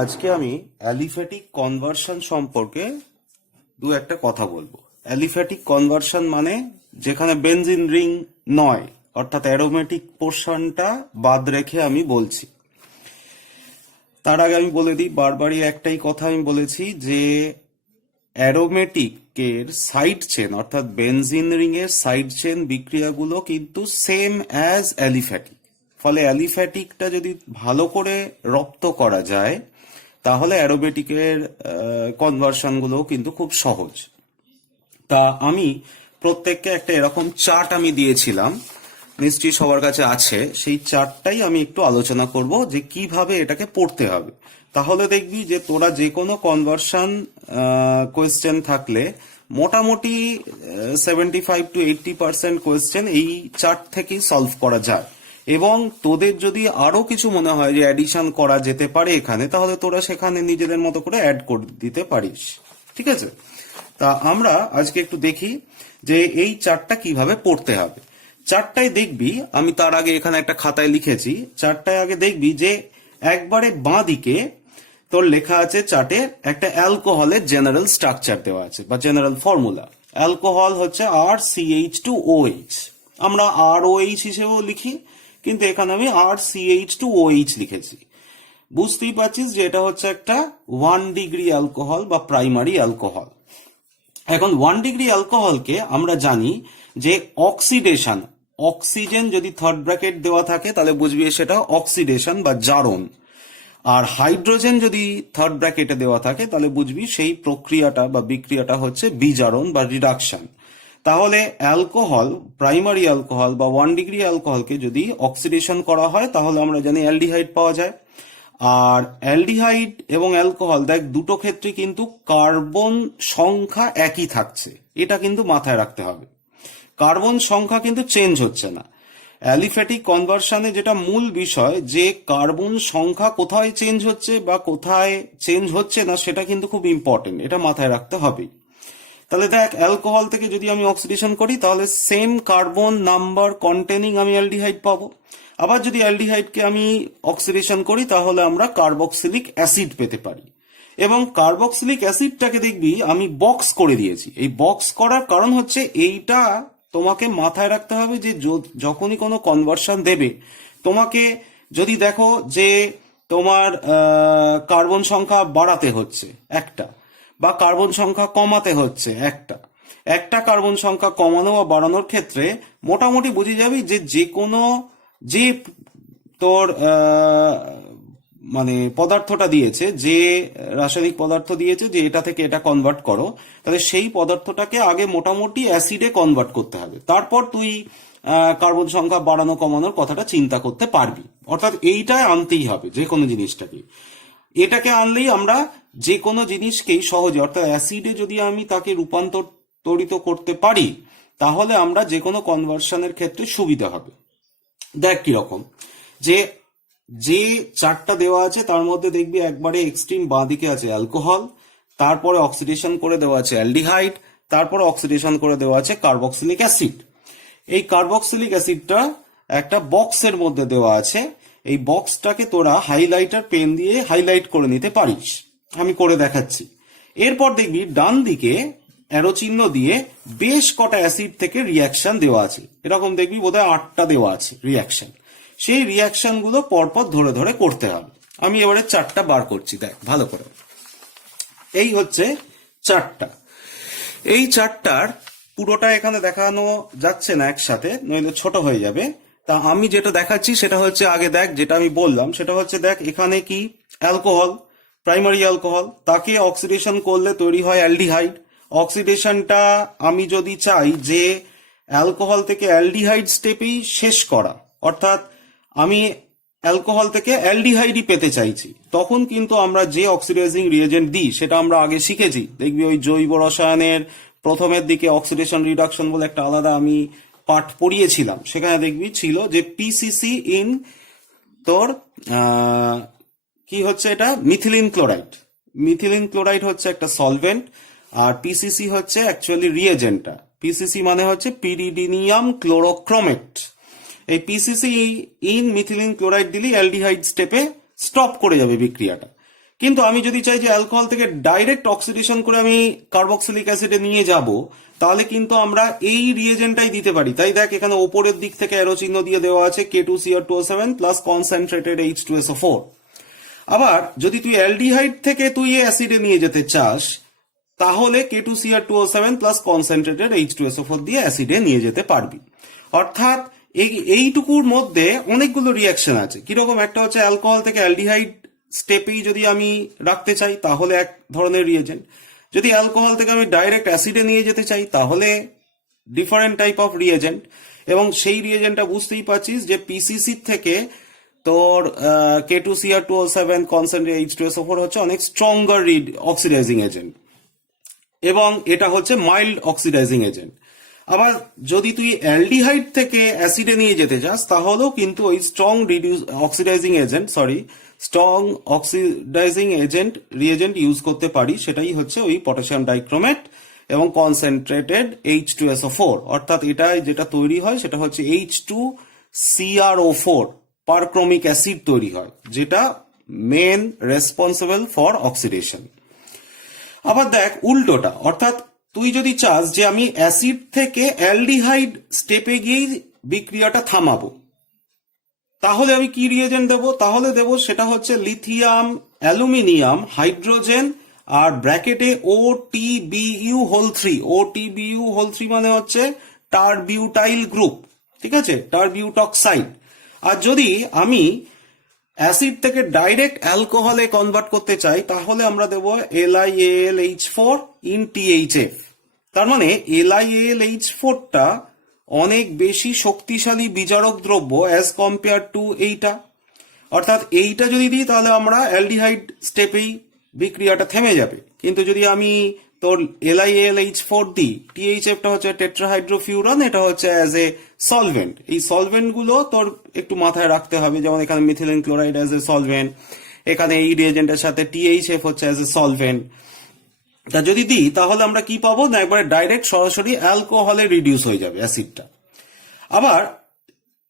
আজকে আমি aliphatic conversion সম্পর্কে একটা কথা বলবো। অ্যালিফ্যাটিক কনভার্সন মানে যেখানে বেনজিন রিং নয়, অর্থাৎ অ্যারোমেটিক পোর্শনটা বাদ রেখে আমি বলছি। তার আগে আমি বলে দিই, বারবারই একটাই কথা আমি বলেছি যে অ্যারোমেটিকের সাইড চেন অর্থাৎ বেনজিন রিং এর সাইড চেন বিক্রিয়াগুলো কিন্তু সেম অ্যাজ অ্যালিফ্যাটিক। ফলে অ্যালিফ্যাটিকটা যদি ভালো করে রপ্ত করা যায় তাহলে অ্যারোমেটিকের কনভার্সনগুলোও কিন্তু খুব সহজ। তা আমি প্রত্যেককে একটা এরকম চার্ট আমি দিয়েছিলাম, নিশ্চয়ই সবার কাছে আছে। সেই চার্টটাই আমি একটু আলোচনা করব যে কিভাবে এটাকে পড়তে হবে। তাহলে দেখবি যে তোরা যে কোনো কনভার্সন কোয়েশ্চেন থাকলে মোটামুটি 75 to 80% কোয়েশ্চেন এই চার্ট থেকেই সলভ করা যায়। এবং তোদের যদি আরো কিছু মনে হয় যে অ্যাডিশন করা যেতে পারে এখানে, তাহলে তোরা সেখানে নিজেদের মতো করে অ্যাড করে দিতে পারিস। ঠিক আছে? তা আমরা আজকে একটু দেখি যে এই চার্টটা কিভাবে পড়তে হবে। চার্টটায় দেখবি, আমি তার আগে এখানে একটা খাতায় লিখেছি, চার্টটায় আগে দেখবি যে একবারে বাঁ দিকে তোর লেখা আছে চার্টে একটা অ্যালকোহলের জেনারেল স্ট্রাকচার দেওয়া আছে বা জেনারেল ফর্মুলা। অ্যালকোহল হচ্ছে RCH2OH, আমরা ROH হিসেবেও লিখি, কিন্তু এখানে আমি RCH2OH লিখেছি। বুঝতেই পারছিস যে এটা হচ্ছে একটা 1 ডিগ্রি অ্যালকোহল বা প্রাইমারি অ্যালকোহল। এখন 1 ডিগ্রি অ্যালকোহলকে আমরা জানি যে অক্সিডেশন, অক্সিজেন যদি থার্ড ব্র্যাকেট দেওয়া থাকে তাহলে বুঝবি সেটা অক্সিডেশন বা জারণ, আর হাইড্রোজেন যদি থার্ড ব্র্যাকেটে দেওয়া থাকে তাহলে বুঝবি সেই প্রক্রিয়াটা বা বিক্রিয়াটা হচ্ছে বিজারণ বা রিডাকশন। তাহলে অ্যালকোহল, প্রাইমারি অ্যালকোহল বা 1 ডিগ্রি অ্যালকোহলকে যদি অক্সিডেশন করা হয় তাহলে আমরা জানি অ্যালডিহাইড পাওয়া যায়। আর অ্যালডিহাইড এবং অ্যালকোহল দেখ দুটো ক্ষেত্রে কিন্তু কার্বন সংখ্যা একই থাকছে, এটা কিন্তু মাথায় রাখতে হবে। কার্বন সংখ্যা কিন্তু চেঞ্জ হচ্ছে না। অ্যালিফ্যাটিক কনভার্সনে যেটা মূল বিষয় যে কার্বন সংখ্যা কোথায় চেঞ্জ হচ্ছে বা কোথায় চেঞ্জ হচ্ছে না সেটা কিন্তু খুব ইম্পর্টেন্ট, এটা মাথায় রাখতে হবে। তাহলে দেখ, অ্যালকোহল থেকে যদি আমি অক্সিডেশন করি তাহলে সেম কার্বন নাম্বার কন্টেনিং আমি অ্যালডিহাইড পাবো। আবার যদি অ্যালডিহাইডকে আমি অক্সিডেশন করি তাহলে আমরা কার্বক্সিলিক অ্যাসিড পেতে পারি। এবং কার্বক্সিলিক অ্যাসিডটাকে দেখবি আমি বক্স করে দিয়েছি। এই বক্স করার কারণ হচ্ছে এইটা তোমাকে মাথায় রাখতে হবে যে যখনই কোনো কনভার্সন দেবে তোমাকে যদি দেখো যে তোমার কার্বন সংখ্যা বাড়াতে হচ্ছে একটা, বা কার্বন সংখ্যা কমাতে হচ্ছে একটা কার্বন সংখ্যা কমানো বা বাড়ানোর ক্ষেত্রে মোটামুটি বুঝে যাবি যে যে কোনো যে তোর মানে পদার্থটা দিয়েছে, যে রাসায়নিক পদার্থ দিয়েছে যে এটা থেকে এটা কনভার্ট করো, তাহলে সেই পদার্থটাকে আগে মোটামুটি অ্যাসিডে কনভার্ট করতে হবে, তারপর তুই কার্বন সংখ্যা বাড়ানো কমানোর কথাটা চিন্তা করতে পারবি। অর্থাৎ এইটাই আনতেই হবে যে কোনো জিনিসটাকে। এটাকে আনলেই আমরা যে কোনো জিনিসকেই সহজে, অর্থাৎ অ্যাসিডে যদি আমি তাকে রূপান্তরিত করতে পারি তাহলে আমরা যে কোনো কনভার্সনের ক্ষেত্রে সুবিধা হবে। দেখ কিরকম, যে যে চারটা দেওয়া আছে তার মধ্যে দেখবি একবারে এক্সট্রিম বাঁ দিকে আছে অ্যালকোহল, তারপরে অক্সিডেশন করে দেওয়া আছে অ্যালডিহাইড, তারপরে অক্সিডেশন করে দেওয়া আছে কার্বক্সিলিক অ্যাসিড। এই কার্বক্সিলিক অ্যাসিডটা একটা বক্সের মধ্যে দেওয়া আছে। এই বক্সটাকে তোরা হাইলাইটার পেন দিয়ে হাইলাইট করে নিতে পারিস, আমি করে দেখাচ্ছি। এরপর দেখবি ডান দিকে অ্যারো চিহ্ন দিয়ে বেশ কটা অ্যাসিড থেকে রিয়াকশন দেওয়া আছে, এরকম দেখবি বোধহয় 8টা দেওয়া আছে রিয়াকশন। সেই রিয়াকশন গুলো পরপর ধরে ধরে করতে হবে। আমি এবারে চারটা বার করছি, দেখ ভালো করে। এই হচ্ছে চারটা। এই চারটার পুরোটা এখানে দেখানো যাচ্ছে না একসাথে, নইলে ছোট হয়ে যাবে। তা আমি যেটা দেখাচ্ছি সেটা হচ্ছে, আগে দেখ যেটা আমি বললাম সেটা হচ্ছে, দেখ এখানে কি অ্যালকোহল, প্রাইমারি অ্যালকোহল, তাকে অক্সিডেশন করলে তৈরি হয় অ্যালডিহাইড। অক্সিডেশনটা আমি যদি চাই যে অ্যালকোহল থেকে অ্যালডিহাইড স্টেপেই শেষ করা, অর্থাৎ আমি অ্যালকোহল থেকে অ্যালডিহাইডই পেতে চাইছি, তখন কিন্তু আমরা যে অক্সিডাইজিং রিয়েজেন্ট দিই সেটা আমরা আগে শিখেছি। দেখবি ওই জৈব রসায়নের প্রথমের দিকে অক্সিডেশন রিডাকশন বলে একটা আলাদা আমি পাঠ পড়িয়েছিলাম, সেখানে দেখবি ছিল যে পিসিসি ইন তোর কি হচ্ছে এটা মিথিলিন ক্লোরাইড। মিথিলিন ক্লোরাইড হচ্ছে একটা সলভেন্ট, আর পিসিসি হচ্ছে অ্যাকচুয়ালি রিয়েজেন্টটা। পিসিসি মানে হচ্ছে পিরিডিনিয়াম ক্লোরোক্রোমেট। এই পিসিসি ইন মিথিলিন ক্লোরাইড দিলেই অ্যালডিহাইড স্টেপে স্টপ করে যাবে বিক্রিয়াটা। কিন্তু আমি যদি চাই যে অ্যালকোহল থেকে ডাইরেক্ট অক্সিডেশন করে আমি কার্বক্সিলিক অ্যাসিডে নিয়ে যাব, তাহলে কিন্তু আমরা এই রিয়েজেন্টটাই দিতে পারি। তাই দেখ এখানে ওপরের দিক থেকে অ্যারো চিহ্ন দিয়ে দেওয়া আছে K2Cr2O7 প্লাস কনসেন্ট্রেটেড H2SO4। আবার যদি তুই অ্যালডিহাইড থেকে তুই অ্যাসিডে নিয়ে যেতে চাস, তাহলে K2Cr2O7 প্লাস কনসেন্ট্রেটেড H2SO4 দিয়ে অ্যাসিডে নিয়ে যেতে পারবি। অর্থাৎ এইটুকুর মধ্যে অনেকগুলো রিয়াকশন আছে। কিরকম? একটা হচ্ছে অ্যালকোহল থেকে অ্যালডিহাইড স্টেপেই যদি আমি রাখতে চাই তাহলে এক ধরনের রিয়েজেন্ট, যদি অ্যালকোহল থেকে আমি ডাইরেক্ট অ্যাসিডে নিয়ে যেতে চাই তাহলে ডিফারেন্ট টাইপ অফ রিয়েজেন্ট। এবং সেই রিয়েজেন্টটা বুঝতেই পারছিস যে পিসিসি থেকে তোর K2Cr2O7 কনসেন্ট্রেটেড H2SO4 হচ্ছে অনেক স্ট্রঙ্গার অক্সিডাইজিং এজেন্ট এবং এটা হচ্ছে মাইল্ড অক্সিডাইজিং এজেন্ট। আবার যদি তুই অ্যালডিহাইড থেকে অ্যাসিডে নিয়ে যেতে চাস তাহলেও কিন্তু ওই strong oxidising agent reagent use করতে পারি, সেটাই হচ্ছে ওই পটাশিয়াম ডাইক্রোমেট এবং কনসেন্ট্রেটেড H2SO4। অর্থাৎ এটা যেটা তৈরি হয় সেটা হচ্ছে H2CrO4 পারক্রমিক অ্যাসিড তৈরি হয়, যেটা মেন রেসপন্সিবল ফর অক্সিডেশন। আবার দেখ উল্টোটা, অর্থাৎ তুই যদি চাস যে আমি অ্যাসিড থেকে অ্যালডিহাইড স্টেপে গিয়েই বিক্রিয়াটা থামাবো, তাহলে আমি কি রিয়েজেন্ট দেবো? তাহলে দেবো সেটা হচ্ছে লিথিয়াম অ্যালুমিনিয়াম হাইড্রোজেন আর ব্র্যাকেটে OTBU3। OTBU3 মানে হচ্ছে টারবিউটাইল গ্রুপ, ঠিক আছে, টারবিউটক্সাইড। আর যদি আমি অ্যাসিড থেকে ডাইরেক্ট অ্যালকোহলে কনভার্ট করতে চাই তাহলে আমরা দেব LiAlH4 ইন THF। তার মানে LiAlH4টা অনেক বেশি শক্তিশালী বিজারক দ্রব্য অ্যাজ কম্পেয়ার টু এইটা। অর্থাৎ এইটা যদি দিই তাহলে আমরা অ্যালডিহাইড স্টেপেই বিক্রিয়াটা থেমে যাবে। কিন্তু যদি আমি তোর LiAlH4 দিই, THFটা হচ্ছে টেট্রাহাইড্রোফিউরান, এটা হচ্ছে অ্যাজ এ সলভেন্ট। এই সলভেন্ট গুলো তোর একটু মাথায় রাখতে হবে, যেমন এখানে methylene chloride as a solvent, এখানে এই রিয়েজেন্টের সাথে THF হচ্ছে অ্যাজ এ সলভেন্ট। তা যদি দিই তাহলে আমরা কি পাবো না, একবারে ডাইরেক্ট সরাসরি অ্যালকোহলে রিডিউস হয়ে যাবে অ্যাসিডটা। আবার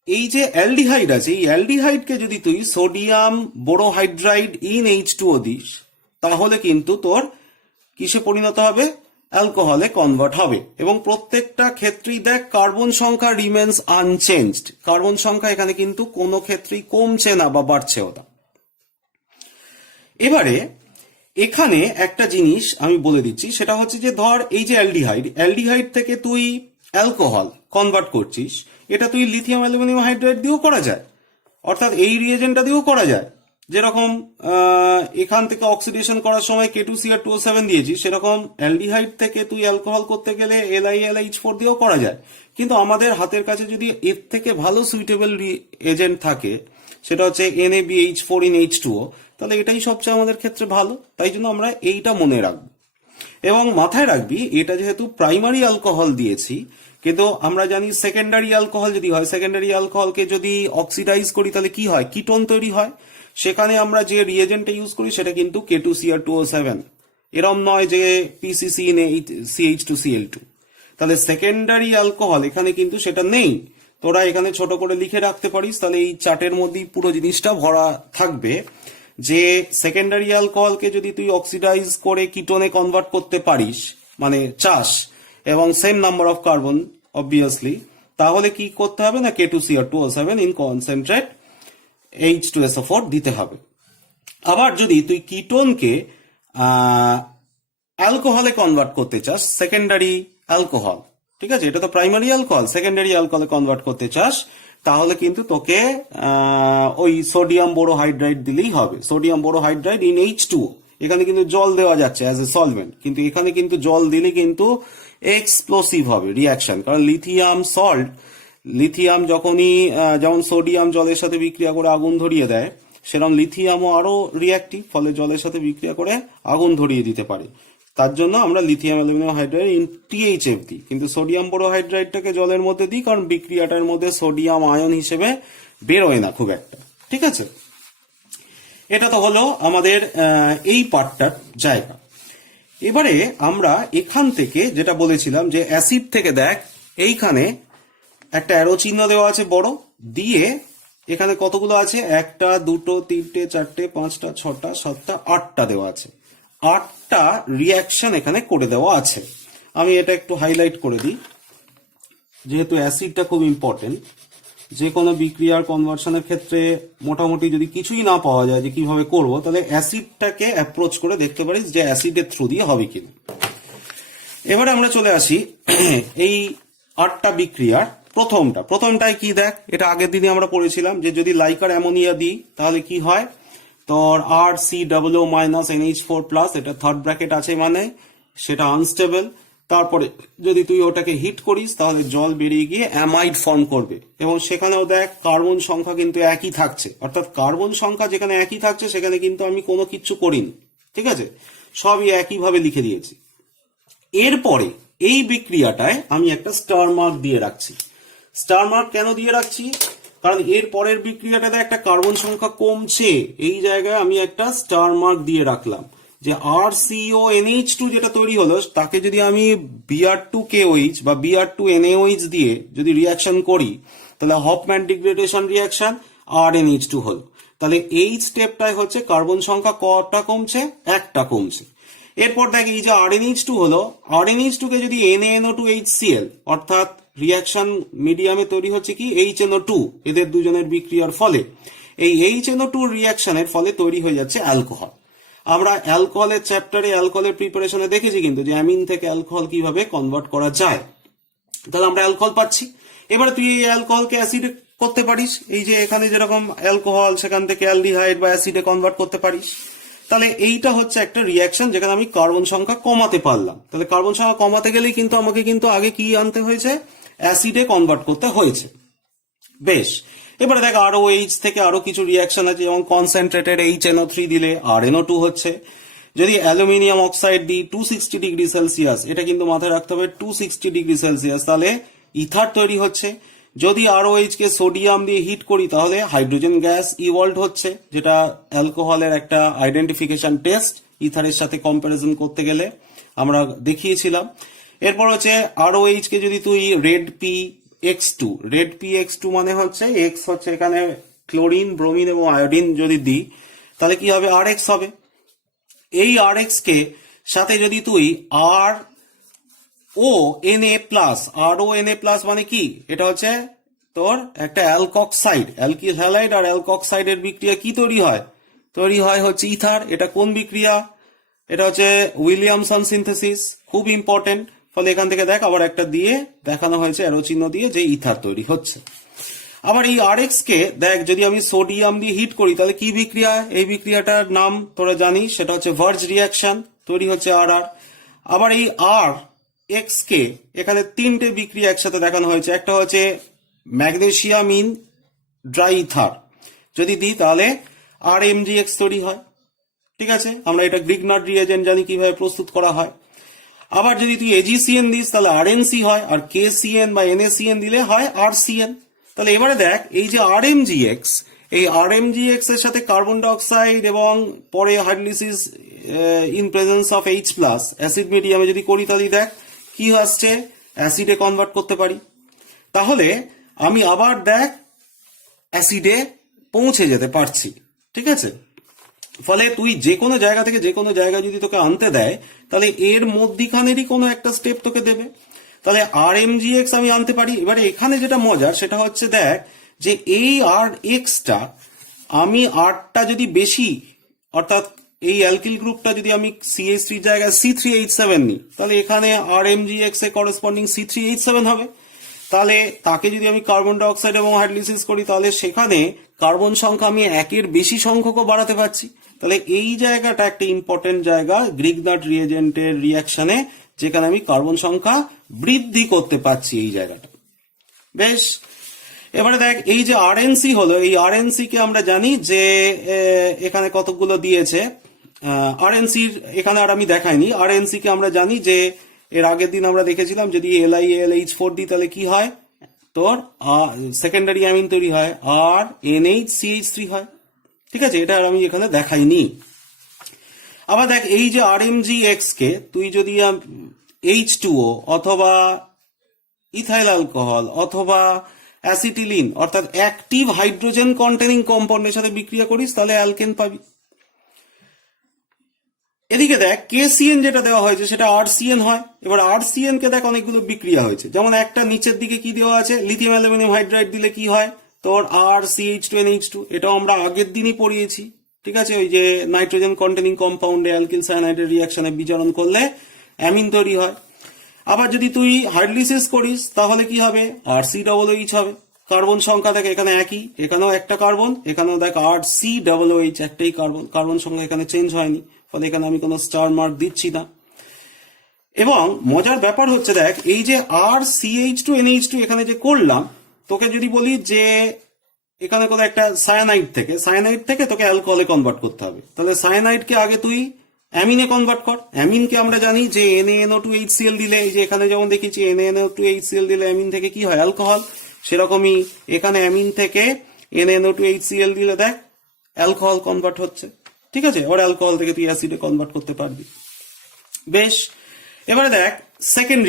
এই যে অ্যালডিহাইড আছে, এই অ্যালডিহাইডকে যদি তুই সোডিয়াম বোরোহাইড্রাইড ইন H2O দিস তাহলে কিন্তু তোর কিসে পরিণত হবে? অ্যালকোহলে কনভার্ট হবে। এবং প্রত্যেকটা ক্ষেত্রেই দেখ কার্বন সংখ্যা রিমেন্স আনচেঞ্জড। কার্বন সংখ্যা এখানে কিন্তু কোনো ক্ষেত্রেই কমছে না বা বাড়ছেও না। এবারে এখানে একটা জিনিস আমি বলে দিচ্ছি, সেটা হচ্ছে যে ধর এই যে অ্যালডিহাইড থেকে তুই অ্যালকোহল কনভার্ট করছিস, এটা তুই লিথিয়াম অ্যালুমিনিয়াম হাইড্রাইড দিয়েও করা যায়, অর্থাৎ এই রিয়েজেন্টটা দিয়েও করা যায়। যেরকম এখান থেকে অক্সিডেশন করার সময় K2Cr2O7 দিয়েছি, সেরকম অ্যালডিহাইড থেকে তুই অ্যালকোহল করতে গেলে LiAlH4 দিয়েও করা যায়। কিন্তু আমাদের হাতের কাছে যদি এর থেকে ভালো সুইটেবল এজেন্ট থাকে, সেটা হচ্ছে NaBH4 in H2O, তাহলে এটাই সবচেয়ে আমাদের ক্ষেত্রে ভালো। তাই জন্য আমরা এইটা মনে রাখবো এবং মাথায় রাখবি, এটা যেহেতু প্রাইমারি অ্যালকোহল দিয়েছি, কিন্তু আমরা জানি সেকেন্ডারি অ্যালকোহল যদি হয়, সেকেন্ডারি অ্যালকোহলকে যদি অক্সিডাইজ করি তাহলে কি হয়? কিটোন তৈরি হয়। সেখানে আমরা যে রিয়েজেন্টটা ইউজ করি সেটা কিন্তু K2Cr2O7, এরম নয় যে PCC in CH2Cl2। তাহলে সেকেন্ডারি অ্যালকোহল এখানে কিন্তু সেটা নেই। তোরা এখানে ছোট করে লিখে রাখতে পারিস, তাহলে এই চার্টের মধ্যেই পুরো জিনিসটা ভরা থাকবে যে সেকেন্ডারি অ্যালকোহলকে যদি তুই অক্সিডাইজ করে কিটোনে কনভার্ট করতে পারিস, মানে চাস, এবং same number of carbon obviously, তাহলে কি করতে হবে না K2Cr2O7 ইন কনসেন্ট্রেট H2SO4 দিতে হবে। আবার যদি তুই কিটোনকে অ্যালকোহলে কনভার্ট করতে চাস, সেকেন্ডারি অ্যালকোহল, ঠিক আছে, এটা তো প্রাইমারি অ্যালকোহল, সেকেন্ডারি অ্যালকোহলে কনভার্ট করতে চাস, তাহলে কিন্তু তোকে ওই সোডিয়াম বোরোহাইড্রাইড দিলেই হবে। সোডিয়াম বোরোহাইড্রাইড ইন H2O, এখানে কিন্তু জল দেওয়া যাচ্ছে অ্যাজ এ সলভেন্ট, কিন্তু এখানে কিন্তু জল দিলে কিন্তু এক্সপ্লোসিভ হবে রিয়াকশন। কারণ লিথিয়াম যখনই যেমন সোডিয়াম জলের সাথে বিক্রিয়া করে আগুন ধরিয়ে দেয়, সেরকম লিথিয়ামও আরো রিয়াক্টিভ, ফলে জলের সাথে বিক্রিয়া করে আগুন ধরিয়ে দিতে পারে। তার জন্য আমরা lithium aluminium hydride in THF দিই, কিন্তু সোডিয়াম বোরোহাইড্রাইডটাকে জলের মধ্যে দিই, কারণ বিক্রিয়াটার মধ্যে সোডিয়াম আয়ন হিসেবে বেরোয় না খুব একটা, ঠিক আছে। এটা তো হলো আমাদের এই পার্টটার জায়গা। এবারে আমরা এখান থেকে যেটা বলেছিলাম যে অ্যাসিড থেকে দেখ এইখানে একটা অ্যারো চিহ্ন দেওয়া আছে বড়, দিয়ে এখানে কতগুলো আছে, 1টা 2টো 3টে 4টে 5টা 6টা 7টা 8টা দেওয়া আছে, 8টা রিয়াকশন এখানে করে দেওয়া আছে। আমি এটা একটু হাইলাইট করে দিই, যেহেতু অ্যাসিডটা খুব ইম্পর্টেন্ট। যে কোনো বিক্রিয়ার কনভার্সনের ক্ষেত্রে মোটামুটি যদি কিছুই না পাওয়া যায় যে কিভাবে করব, তাহলে অ্যাসিডটাকে অ্যাপ্রোচ করে দেখতে পারিস যে অ্যাসিডের থ্রু দিয়ে হবে কিনা। এবারে আমরা চলে আসি এই 8টা বিক্রিয়ার প্রথমটায় কি দেখ, এটা আগের দিনে আমরা পড়েছিলাম যে যদি লাইকার অ্যামোনিয়া দিই তাহলে কি হয়, তোর RCOO - NH4+, এটা থার্ড ব্র্যাকেট আছে মানে সেটা আনস্টেবল। তারপরে যদি তুই ওটাকে হিট করিস তাহলে জল বেরিয়ে গিয়ে অ্যামাইড ফর্ম করবে, এবং সেখানেও দেখ কার্বন সংখ্যা কিন্তু একই থাকছে, অর্থাৎ কার্বন সংখ্যা যেখানে একই থাকছে সেখানে কিন্তু আমি কোনো কিচ্ছু করিনি, ঠিক আছে, সবই একইভাবে লিখে দিয়েছি। এরপরে এই বিক্রিয়াটায় আমি একটা স্টার মার্ক দিয়ে রাখছি। স্টার মার্ক কেন দিয়ে রাখছি, কারণ এর পরের বিক্রিয়াটাতে একটা কার্বন সংখ্যা কমছে, এই জায়গায় আমি একটা স্টার মার্ক দিয়ে রাখলাম যে RCONH2 যেটা তৈরি হলো তাকে যদি আমি Br2KOH বা Br2NaOH দিয়ে যদি রিয়াকশন করি তাহলে হফম্যান ডিগ্রেডেশন রিয়াকশন RNH2 হলো। তাহলে এই স্টেপটায় হচ্ছে কার্বন সংখ্যা কটা কমছে, একটা কমছে। এরপর দেখ এই যে RNH2 হলো, RNH2 কে যদি NaNO2HCl অর্থাৎ রিয়াকশন মিডিয়ামে তৈরি হচ্ছে কি HNO2, এদের দুজনের বিক্রিয়ার ফলে এই HNO2 রিয়াকশনের ফলে তৈরি হয়ে যাচ্ছে অ্যালকোহল। আমরা অ্যালকোহলের চ্যাপ্টারে অ্যালকোহলের প্রিপারেশনে দেখেছি কিন্তু যে অ্যামিন থেকে অ্যালকোহল কিভাবে কনভার্ট করা যায়। তাহলে আমরা অ্যালকোহল পাচ্ছি। এবারে তুই এই অ্যালকোহলকে অ্যাসিডে করতে পারিস, এই যে এখানে যেরকম অ্যালকোহল সেখান থেকে অ্যালডিহাইড বা অ্যাসিডে কনভার্ট করতে পারিস। তাহলে এইটা হচ্ছে একটা রিয়াকশন যেখানে আমি কার্বন সংখ্যা কমাতে পারলাম। তাহলে কার্বন সংখ্যা কমাতে গেলেই কিন্তু আমাকে কিন্তু আগে কি আনতে হয়েছে, অ্যাসিডে কনভার্ট করতে হয়েছে। বেশ, এবারে দেখ ROH থেকে আরো কিছু রিয়াকশন আছে, যেমন কনসেন্ট্রেটেড HNO3 দিলে RNO2 হচ্ছে। যদি অ্যালুমিনিয়াম অক্সাইড দিই 260 ডিগ্রি সেলসিয়াস, এটা কিন্তু মাথায় রাখতে হবে 260 ডিগ্রি সেলসিয়াস, তাহলে ইথার তৈরি হচ্ছে। যদি ROH কে সোডিয়াম দিয়ে হিট করি তাহলে হাইড্রোজেন গ্যাস ইভলভ হচ্ছে, যেটা অ্যালকোহলের একটা আইডেন্টিফিকেশন টেস্ট ইথারের সাথে কম্পারিজন করতে গেলে আমরা দেখিয়েছিলাম। এরপর হচ্ছে ROH কে যদি তুই রেড PX2 মানে হচ্ছে X হচ্ছে এখানে ক্লোরিন, ব্রোমিন এবং আয়োডিন যদি দিই তাহলে কি হবে, RX হবে। এই RX কে সাথে যদি তুই RONA+ মানে কি, এটা হচ্ছে তোর একটা অ্যালকক্সাইড, অ্যালকিল হ্যালাইড আর অ্যালকক্সাইডের বিক্রিয়া কি তৈরি হয় হচ্ছে ইথার। এটা কোন বিক্রিয়া, এটা হচ্ছে উইলিয়ামসন সিনথেসিস, খুব ইম্পর্টেন্ট। ফলে এখান থেকে দেখ আবার একটা দিয়ে দেখানো হয়েছে অ্যারো চিহ্ন দিয়ে যে ইথার তৈরি হচ্ছে। আবার এই RX কে দেখ যদি আমি সোডিয়াম দিয়ে হিট করি তাহলে কি বিক্রিয়া, এই বিক্রিয়াটার নাম তোরা জানিস, সেটা হচ্ছে ভার্জ রিয়াকশন, তৈরি হচ্ছে RR। আবার এই RX কে এখানে 3টে বিক্রিয়া একসাথে দেখানো হয়েছে, একটা হচ্ছে ম্যাগনেসিয়াম ইন ড্রাই ইথার, যদি দিই তাহলে RMgX তৈরি হয়, ঠিক আছে। আমরা এটা গ্রিগনার্ড রিয়েজেন্ট জানি কিভাবে প্রস্তুত করা হয়। আবার যদি তুই AgCN দিস তাহলে RNC হয়, আর KCN বা NaCN দিলে হয় RCN। তাহলে এবারে দেখ এই যে RMgX, এই RMgX এর সাথে কার্বন ডাইঅক্সাইড এবং পরে hydrolysis in presence of H+ acid মিডিয়ামে যদি করি তাহলে দেখ কি আসছে, অ্যাসিডে কনভার্ট করতে পারি। তাহলে আমি আবার দেখ অ্যাসিডে পৌঁছে যেতে পারছি, ঠিক আছে। ফলে তুই যে কোনো জায়গা থেকে যে কোনো জায়গায় যদি তোকে আনতে দেয় তাহলে এর মধ্যিখানেরই কোনো একটা স্টেপ তোকে দেবে, তাহলে RMgX আমি আনতে পারি। এবারে এখানে যেটা মজার সেটা হচ্ছে দেখ যে এই RX-টা আমি Rটা যদি বেশি, অর্থাৎ এই অ্যালকিল গ্রুপটা যদি আমি CH3 জায়গায় C3H7 নিই তাহলে এখানে RMgX এর করেসপন্ডিং C3H7 হবে। তাহলে তাকে যদি আমি কার্বন ডাইঅক্সাইড এবং হাইড্রোলিসিস করি তাহলে সেখানে কার্বন সংখ্যা আমি একের বেশি সংখ্যকও বাড়াতে পারছি। তাহলে এই জায়গাটা একটা ইম্পর্টেন্ট জায়গা গ্রিগনার্ড রিয়েজেন্টের রিয়াকশনে, যেখানে আমি কার্বন সংখ্যা বৃদ্ধি করতে পারছি এই জায়গাটা। বেশ, এবারে দেখ এই যে RNC হলো, এই RNC কে আমরা জানি যে এখানে কতগুলো দিয়েছে। RNCর এখানে আর আমি দেখাইনি। RNC কে আমরা জানি যে এর আগের দিন আমরা দেখেছিলাম যদি LiAlH4 দিই তাহলে কি হয়, তোর সেকেন্ডারি অ্যামিন তৈরি হয়, RNHCH3 হয়, ঠিক আছে। এটা আর আমি এখানে দেখাইনি। আবার দেখ এই যে RMgX কে তুই যদি H2O অথবা ইথাইল অ্যালকোহল অথবা অ্যাসিটিলিন অর্থাৎ অ্যাক্টিভ হাইড্রোজেন কন্টেনিং কম্পাউন্ডের সাথে বিক্রিয়া করিস তাহলে অ্যালকেন পাবি। এদিকে দেখ কেসিএন যেটা দেওয়া হয়েছে সেটা আরসিএন হয়। এবার আরসিএন কে দেখ অনেকগুলো বিক্রিয়া হয়েছে, যেমন একটা নিচের দিকে কি দেওয়া আছে, লিথিয়াম অ্যালুমিনিয়াম হাইড্রাইড দিলে কি হয় তোর RCH2NH2, এটাও আমরা আগের দিনই পড়িয়েছি। ঠিক আছে, ওই যে নাইট্রোজেন কন্টেনিং কম্পাউন্ডে অ্যালকিল সায়ানাইডের রিয়াকশনে বিজারণ করলে অ্যামিন তৈরি হয়। আবার যদি তুই হাইড্রোলিসিস করিস তাহলে কি হবে, RCOOH হবে। কার্বন সংখ্যা দেখ এখানে একই, এখানেও একটা কার্বন, এখানেও দেখ RCOOH একটাই কার্বন, কার্বন সংখ্যা এখানে চেঞ্জ হয়নি, ফলে এখানে আমি কোনো স্টার মার্ক দিচ্ছি না। এবং মজার ব্যাপার হচ্ছে দেখ এই যে RCH2NH2 এখানে যে করলাম, তোকে যদি বলি যে এখানে কোনো একটা সায়ানাইড থেকে তোকে অ্যালকোহলে কনভার্ট করতে হবে, তাহলে সায়ানাইডকে আগে তুই অ্যামিনে কনভার্ট কর। অ্যামিনকে আমরা জানি যে NaNO2HCl দিলে, এই যে এখানে যেমন দেখেছি NaNO2HCl দিলে অ্যামিন থেকে কি হয়, অ্যালকোহল। সেরকমই এখানে অ্যামিন থেকে NaNO2HCl দিলে দেখ অ্যালকোহল কনভার্ট হচ্ছে। ঠিক আছে, ওর অ্যালকোহল থেকে তুই অ্যাসিডে কনভার্ট করতে পারবি। বেশ, এবারে দেখ সেকেন্ড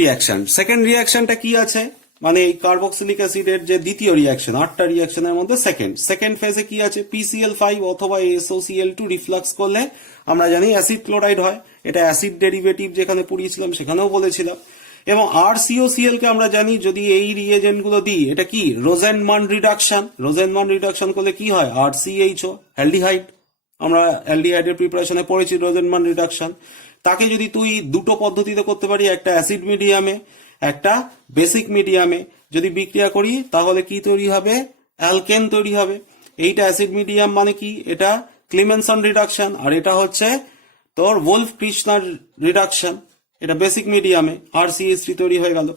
রিয়াকশনটা কি আছে, মানে এই কার্বক্সিলিক অ্যাসিডের যে দ্বিতীয় রিয়াকশন, 8টা রিয়াকশনের মধ্যে সেকেন্ড ফেজে কি আছে, PCl5 অথবা SOCl2 রিফ্লাক্স করলে আমরা জানি অ্যাসিড ক্লোরাইড হয়। এটা অ্যাসিড ডেরিভেটিভ যেখানে পড়িয়েছিলাম সেখানেও বলেছিলাম। এবং RCOCl কে আমরা জানি যদি এই রিয়েজেন্ট গুলো দিই, এটা কি রোজেনমান রিডাকশন করলে কি হয়, RCHO অ্যালডিহাইড। আমরা অ্যালডিহাইডের প্রিপারেশনে পড়েছি রোজেনমান রিডাকশন। তাকে যদি তুই দুটো পদ্ধতিতে করতে পারি, একটা অ্যাসিড মিডিয়ামে একটা বেসিক মিডিয়ামে যদি বিক্রিয়া করি তাহলে কি তৈরি হবে, অ্যালকেন তৈরি হবে। এইটা অ্যাসিড মিডিয়াম মানে কি, এটা ক্লিমেনসন রিডাকশন, আর এটা হচ্ছে তোর ওলফ কৃষ্ণার রিডাকশন। এটা বেসিক মিডিয়ামে RCH3 তৈরি হয়ে গেল।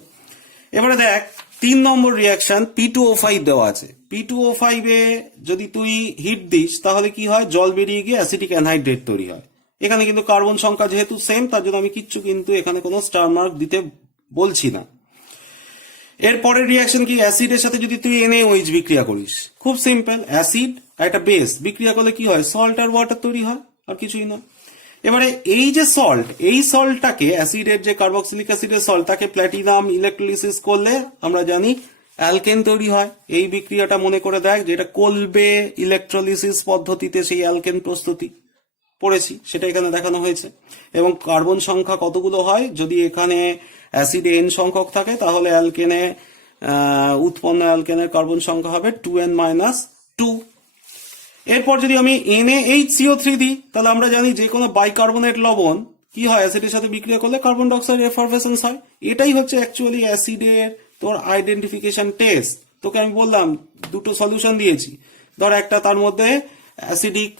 এবারে দেখ 3 নম্বর রিয়াকশন P2O5 দেওয়া আছে। P2O5 এ যদি তুই হিট দিস তাহলে কি হয়, জল বেরিয়ে গিয়ে অ্যাসিটিক অ্যানহাইড্রেট তৈরি হয়। এখানে কিন্তু কার্বন সংখ্যা যেহেতু সেম, তার জন্য আমি কিচ্ছু কিন্তু এখানে কোনো স্টার মার্ক দিতে বলছি না। এরপরের রিয়াকশন কি, অ্যাসিডের সাথে যদি তুই NaOH বিক্রিয়া করিস, খুব সিম্পল, অ্যাসিড আর একটা বেস বিক্রিয়া করলে কি হয়, সল্ট আর ওয়াটার তৈরি হয়, আর কিছুই না। এবারে এই যে সল্ট, এই সল্টটাকে অ্যাসিডের যে কার্বক্সিলিক অ্যাসিডের সল্ট, তাকে প্ল্যাটিনাম ইলেকট্রোলিসিস করলে আমরা জানি অ্যালকেন তৈরি হয়। এই বিক্রিয়াটা মনে করে দেখ, যেটা কোলবে ইলেকট্রোলিসিস পদ্ধতিতে সেই অ্যালকেন প্রস্তুতি পড়েছি, সেটা এখানে দেখানো হয়েছে। এবং কার্বন সংখ্যা কতগুলো হয়, যদি এখানে অ্যাসিডে N সংখ্যক থাকে তাহলে অ্যালকেনে উৎপন্ন অ্যালকেনের কার্বন সংখ্যা হবে 2N-2। এরপর যদি আমি NaHCO3 দিই তাহলে আমরা জানি যে কোনো বাইকার্বনেট লবণ কি হয়, অ্যাসিডের সাথে বিক্রিয়া করলে কার্বন ডাইঅক্সাইড এফারভেসেন্স হয়। এটাই হচ্ছে অ্যাকচুয়ালি অ্যাসিডের তোর আইডেন্টিফিকেশন টেস্ট। তোকে আমি বললাম দুটো সলিউশন দিয়েছি, ধর একটা তার মধ্যে অ্যাসিডিক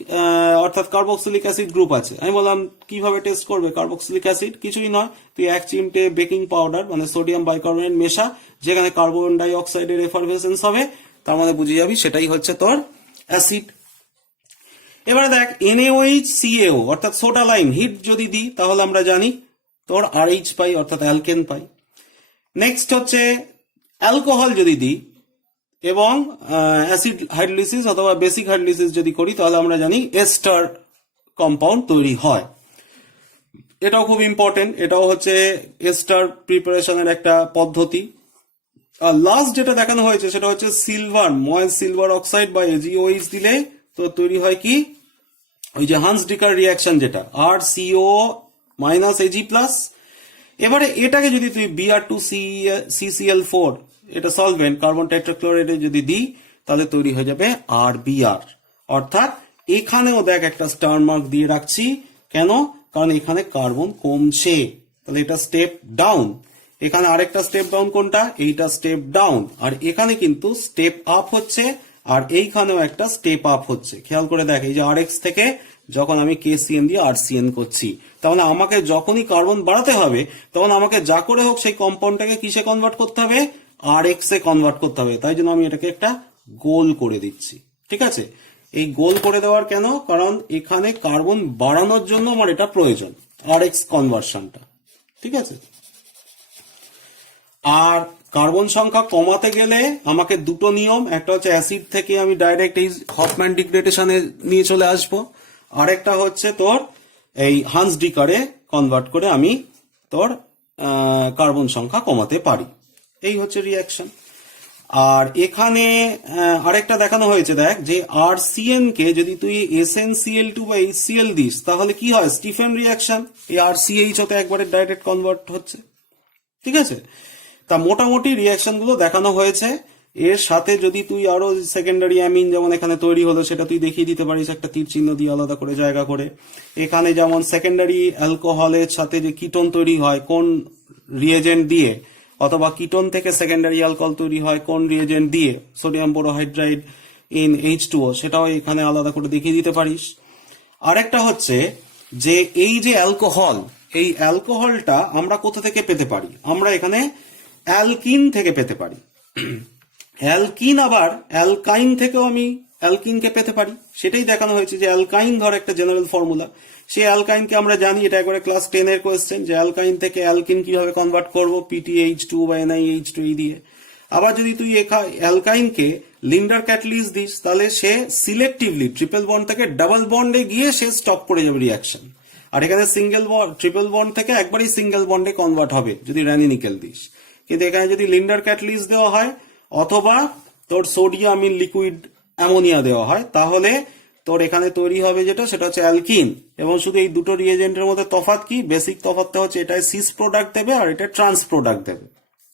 অর্থাৎ কার্বক্সিলিক অ্যাসিড গ্রুপ আছে, আমি বললাম কিভাবে টেস্ট করবে কার্বক্সিলিক অ্যাসিড, কিছুই নয়, তুই 1 চিমটে বেকিং পাউডার মানে সোডিয়াম বাইকার্বনেট মেশা, যেখানে কার্বন ডাই অক্সাইডের এফারভেসেন্স হবে, তার মানে বুঝে যাবি সেটাই হচ্ছে তোর অ্যাসিড। এবারে দেখ NaOH-CaO অর্থাৎ সোডা লাইম হিট যদি দিই তাহলে আমরা জানি তোর RH পাই অর্থাৎ অ্যালকেন পাই। নেক্সট হচ্ছে অ্যালকোহল যদি দিই এবং অ্যাসিড হাইড্রোলিসিস অথবা বেসিক হাইড্রোলিসিস যদি করি তাহলে আমরা জানি এস্টার কম্পাউন্ড তৈরি হয়। এটাও খুব ইম্পর্টেন্ট, এটাও হচ্ছে এস্টার প্রিপারেশনের একটা পদ্ধতি। আর লাস্ট যেটা দেখানো হয়েছে সেটা হচ্ছে সিলভার, ময়েস সিলভার অক্সাইড বা AgOH দিলে তো তৈরি হয় কি, ওই যে হান্স ডিকার রিয়াকশন যেটা RCO-Ag+। এবারে এটাকে যদি তুই Br2CCl4 এটা সলভেন্ট কার্বন টেট্রাক্লোরাইডে যদি দিই তাহলে তৈরি হয়ে যাবে RBr। অর্থাৎ এখানেও দেখ একটা স্টার মার্ক দিয়ে রাখছি, কেন, কারণ এখানে কার্বন কমছে, তাহলে এটা স্টেপ ডাউন। এখানে আরেকটা স্টেপ ডাউন কোনটা, এইটা স্টেপ ডাউন, আর এখানে কিন্তু স্টেপ আপ হচ্ছে, আর এইখানেও একটা স্টেপ আপ হচ্ছে। খেয়াল করে দেখ, এই যে RX থেকে যখন আমি KCN দিয়ে RCN করছি, তাহলে আমাকে যখনই কার্বন বাড়াতে হবে তখন আমাকে যা করে হোক সেই কম্পাউন্ডটাকে কিসে কনভার্ট করতে হবে, RX এ কনভার্ট করতে হবে। তাই জন্য আমি এটাকে একটা গোল করে দিচ্ছি। ঠিক আছে, এই গোল করে দেওয়ার কেন, কারণ এখানে কার্বন বাড়ানোর জন্য আমার এটা প্রয়োজন, RX কনভার্সনটা। ঠিক আছে, আর কার্বন সংখ্যা কমাতে গেলে আমাকে দুটো নিয়ম, একটা হচ্ছে অ্যাসিড থেকে আমি ডাইরেক্ট এই হফম্যান ডিগ্রেডেশনে নিয়ে চলে আসবো, আরেকটা হচ্ছে তোর এই হান্স ডিকারে কনভার্ট করে আমি তোর কার্বন সংখ্যা কমাতে পারি। এই হচ্ছে রিয়াকশন। আর এখানে আরেকটা দেখানো হয়েছে, দেখ যে আরসিএন কে যদি তুই SnCl2 বা HCl দিস তাহলে কি হয়, স্টিফেন রিয়াকশন, এই RCH হতে একবারে ডাইরেক্ট কনভার্ট হচ্ছে। ঠিক আছে, তা মোটামুটি রিয়াকশন গুলো দেখানো হয়েছে। এর সাথে যদি তুই আরো সেকেন্ডারি অ্যামিন যেমন এখানে তৈরি হলো সেটা তুই দেখিয়ে দিতে পারিস একটা তীর চিহ্ন দিয়ে আলাদা করে জায়গা করে। এখানে যেমন সেকেন্ডারি অ্যালকোহলের সাথে যে কিটোন তৈরি হয় কোন রিয়েজেন্ট দিয়ে, অথবা কিটোন থেকে সেকেন্ডারি অ্যালকোহল তৈরি হয় কোন রিয়েজেন্ট দিয়ে, সোডিয়াম বোরোহাইড্রাইড ইন H2O, সেটাও এখানে আলাদা করে দেখিয়ে দিতে পারিস। আরেকটা হচ্ছে যে এই যে অ্যালকোহল, এই অ্যালকোহলটা আমরা কোথা থেকে পেতে পারি, আমরা এখানে অ্যালকিন থেকে পেতে পারি। অ্যালকিন আবার অ্যালকাইন থেকেও আমি অ্যালকিনকে পেতে পারি, সেটাই দেখানো হয়েছে যে অ্যালকাইন ধর একটা জেনারেল ফর্মুলা, সেই অ্যালকাইনকে আমরা জানি, এটা একবারে ক্লাস 10 এর কোয়েশ্চেন, যে অ্যালকাইন থেকে অ্যালকিন কিভাবে কনভার্ট করব, PTH2 বা NiH2 দিয়ে। আবার যদি তুই অ্যালকাইনকে লিন্ডার ক্যাটালিস্ট দিস তাহলে সে সিলেক্টিভলি ট্রিপল বন্ড থেকে ডাবল বন্ডে গিয়ে সে স্টপ করে যাবে রিয়াকশন, আর এখানে ট্রিপল বন্ড থেকে একবারই সিঙ্গেল বন্ডে কনভার্ট হবে যদি র্যানিনিকেল দিস। কিন্তু এখানে যদি লিন্ডার ক্যাটালিস্ট দেওয়া হয় অথবা তোর সোডিয়াম ইন লিকুইড অ্যামোনিয়া দেওয়া হয় তাহলে তোর এখানে তৈরি হবে যেটা, সেটা হচ্ছে অ্যালকিন। এবং শুধু এই দুটো রিয়েজেন্টের মধ্যে তফাৎ কি, বেসিক তফাৎটা হচ্ছে এটায় সিস প্রোডাক্ট দেবে আর এটা ট্রান্স প্রোডাক্ট দেবে।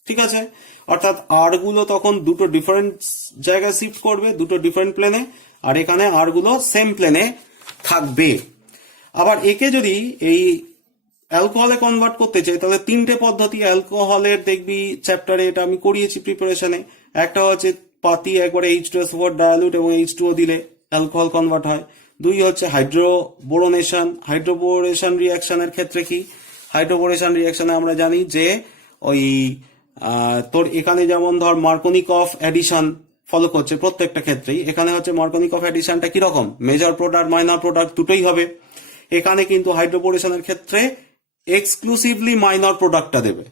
ঠিক আছে, অর্থাৎ আর গুলো তখন দুটো ডিফারেন্ট জায়গায় শিফট করবে, দুটো ডিফারেন্ট প্লেনে, আর এখানে আর গুলো সেম প্লেনে থাকবে। আবার একে যদি এই অ্যালকোহলে কনভার্ট করতে চাই তাহলে তিনটে পদ্ধতি অ্যালকোহলের দেখবি চ্যাপ্টারে, এটা আমি করিয়েছি প্রিপারেশনে। একটা হচ্ছে পাতি একবারে H2SO4 ডায়ালুট এবং H2O দিলে অ্যালকোহল কনভার্ট হয়। দুই হচ্ছে হাইড্রোবোরেশন। হাইড্রোবোরেশন রিয়াকশনের ক্ষেত্রে কি, হাইড্রোবোরেশন রিয়াকশনে আমরা জানি যে ওই তোর এখানে যেমন ধর মার্কোনিকফ অ্যাডিশন ফলো করছে প্রত্যেকটা ক্ষেত্রেই, এখানে হচ্ছে মার্কোনিকফ অ্যাডিশনটা কিরকম, মেজর প্রোডাক্ট মাইনর প্রোডাক্ট দুটোই হবে। এখানে কিন্তু হাইড্রোবোরেশনের ক্ষেত্রে এক্সক্লুসিভলি মাইনর প্রোডাক্টটা দেবে,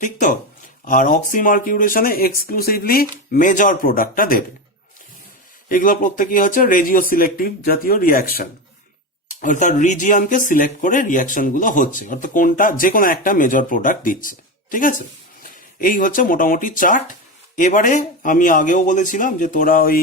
ঠিক তো, আর অক্সিমার্কিউরেশনে এক্সক্লুসিভলি মেজর প্রোডাক্টটা দেবে। এগুলো প্রত্যেকই হচ্ছে রেজিও সিলেক্টিভ জাতীয় রিয়াকশন, অর্থাৎ রিজিয়নকে সিলেক্ট করে রিয়াকশন গুলো হচ্ছে, অর্থাৎ কোনটা যে কোনো একটা মেজর প্রোডাক্ট দিচ্ছে। ঠিক আছে, এই হচ্ছে মোটামুটি চার্ট। এবারে আমি আগেও বলেছিলাম যে তোরা ওই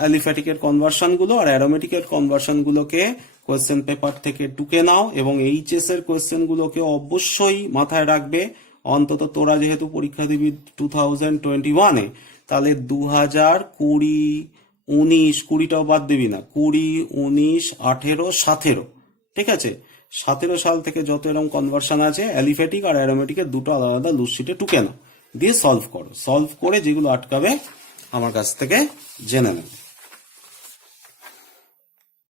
অ্যালিফ্যাটিকের কনভার্সন গুলো আর অ্যারোমেটিকের কনভার্সন গুলোকে কোয়েশ্চেন পেপার থেকে টুকে নাও, এবং এইচএস এর কোয়েশ্চেন গুলোকে অবশ্যই মাথায় রাখবে। অন্তত তোরা যেহেতু পরীক্ষা দিবি 2021-এ, তাহলে 2020, 19, 20টাও বাদ দিবি না, 20, 19, 18, 17, ঠিক আছে, 17 সাল থেকে যত এরকম কনভার্সন আছে অ্যালিফ্যাটিক আর অ্যারোমেটিকের দুটো আলাদা আলাদা লুজশিটে টুকে নাও, দিয়ে সলভ করো, সলভ করে যেগুলো আটকাবে আমার কাছ থেকে জেনে নেবে।